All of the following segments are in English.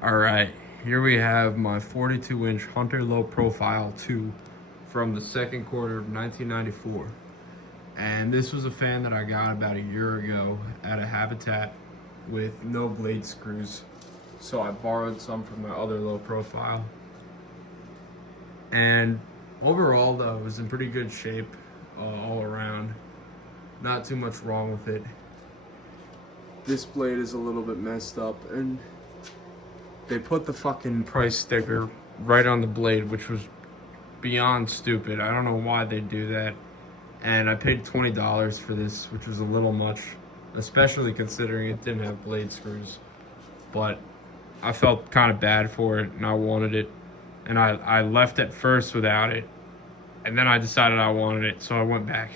All right, here we have my 42-inch Hunter Low Profile 2 from the second quarter of 1994. And this was a fan that I got about a year ago at a Habitat with no blade screws. So I borrowed some from my other low profile. And overall, though, it was in pretty good shape all around. Not too much wrong with it. This blade is a little bit messed up, and they put the fucking price sticker right on the blade, which was beyond stupid. I don't know why they do that. And I paid $20 for this, which was a little much, especially considering it didn't have blade screws. But I felt kind of bad for it, and I wanted it. And I left at first without it, and then I decided I wanted it, so I went back.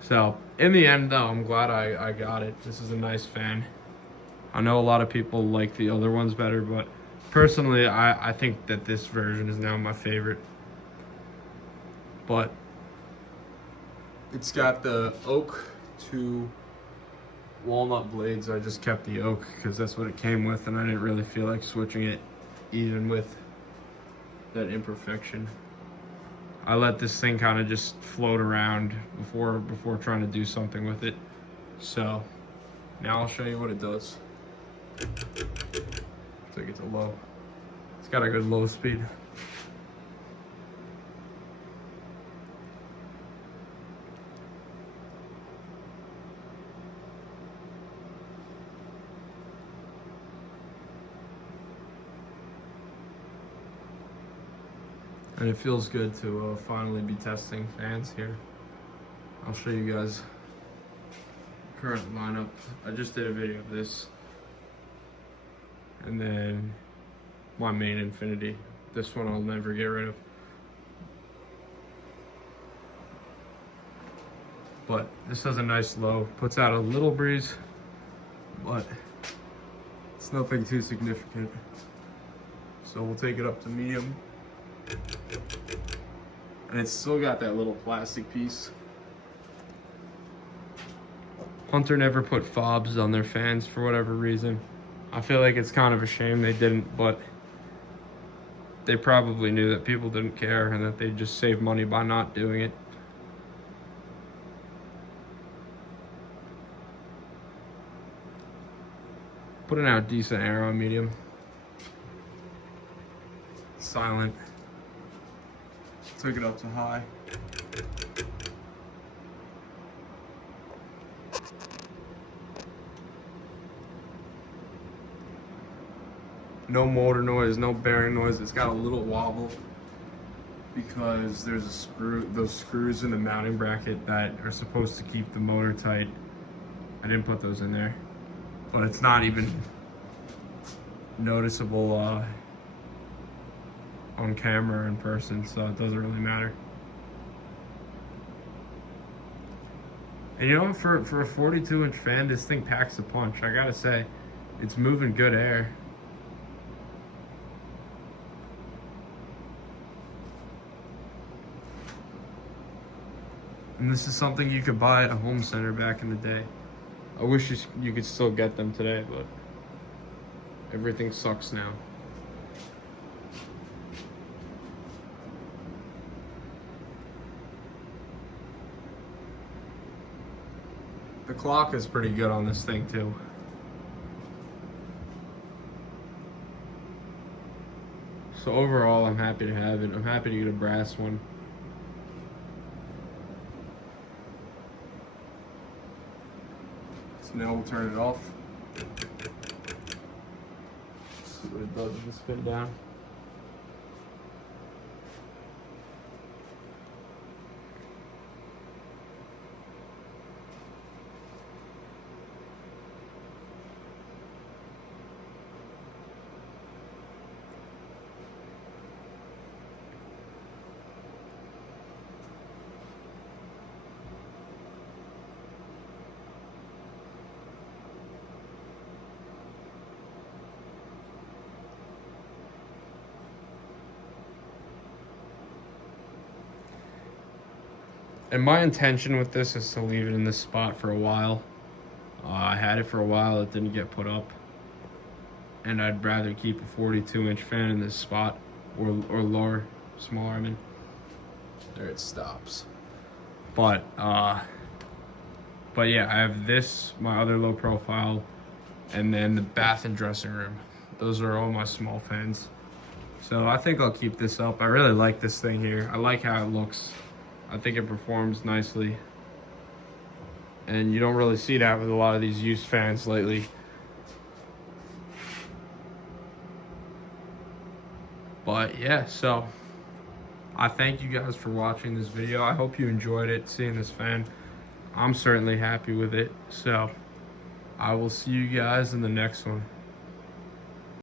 So in the end, though, I'm glad I got it. This is a nice fan. I know a lot of people like the other ones better, but personally, I think that this version is now my favorite. But it's got the oak to walnut blades. I just kept the oak because that's what it came with, and I didn't really feel like switching it even with that imperfection. I let this thing kind of just float around before trying to do something with it. So now I'll show you what it does. Take it to low. It's got a good low speed. And it feels good to finally be testing fans here. I'll show you guys current lineup. I just did a video of this. And then my main Infinity. This one I'll never get rid of. But this has a nice low, puts out a little breeze, but it's nothing too significant. So we'll take it up to medium. And it's still got that little plastic piece. Hunter never put fobs on their fans for whatever reason. I feel like it's kind of a shame they didn't, but they probably knew that people didn't care and that they'd just save money by not doing it. Putting out decent air on medium. Silent. Took it up to high. No motor noise, no bearing noise. It's got a little wobble because there's a screw, those screws in the mounting bracket that are supposed to keep the motor tight. I didn't put those in there, but it's not even noticeable on camera or in person, so it doesn't really matter. And you know, for a 42-inch fan, this thing packs a punch. I gotta say, it's moving good air. And this is something you could buy at a home center back in the day. I wish you could still get them today, but everything sucks now. The clock is pretty good on this thing too. So overall, I'm happy to have it. I'm happy to get a brass one. So now we'll turn it off. See what it does with the spin down. And my intention with this is to leave it in this spot for a while. I had it for a while, it didn't get put up. and I'd rather keep a 42-inch fan in this spot, or lower, smaller, I mean. There it stops. But yeah, I have this, my other low profile, and then the bath and dressing room. Those are all my small fans. So I think I'll keep this up. I really like this thing here. I like how it looks. I think it performs nicely. And you don't really see that with a lot of these used fans lately. But yeah, so I thank you guys for watching this video. I hope you enjoyed it, seeing this fan. I'm certainly happy with it. So I will see you guys in the next one.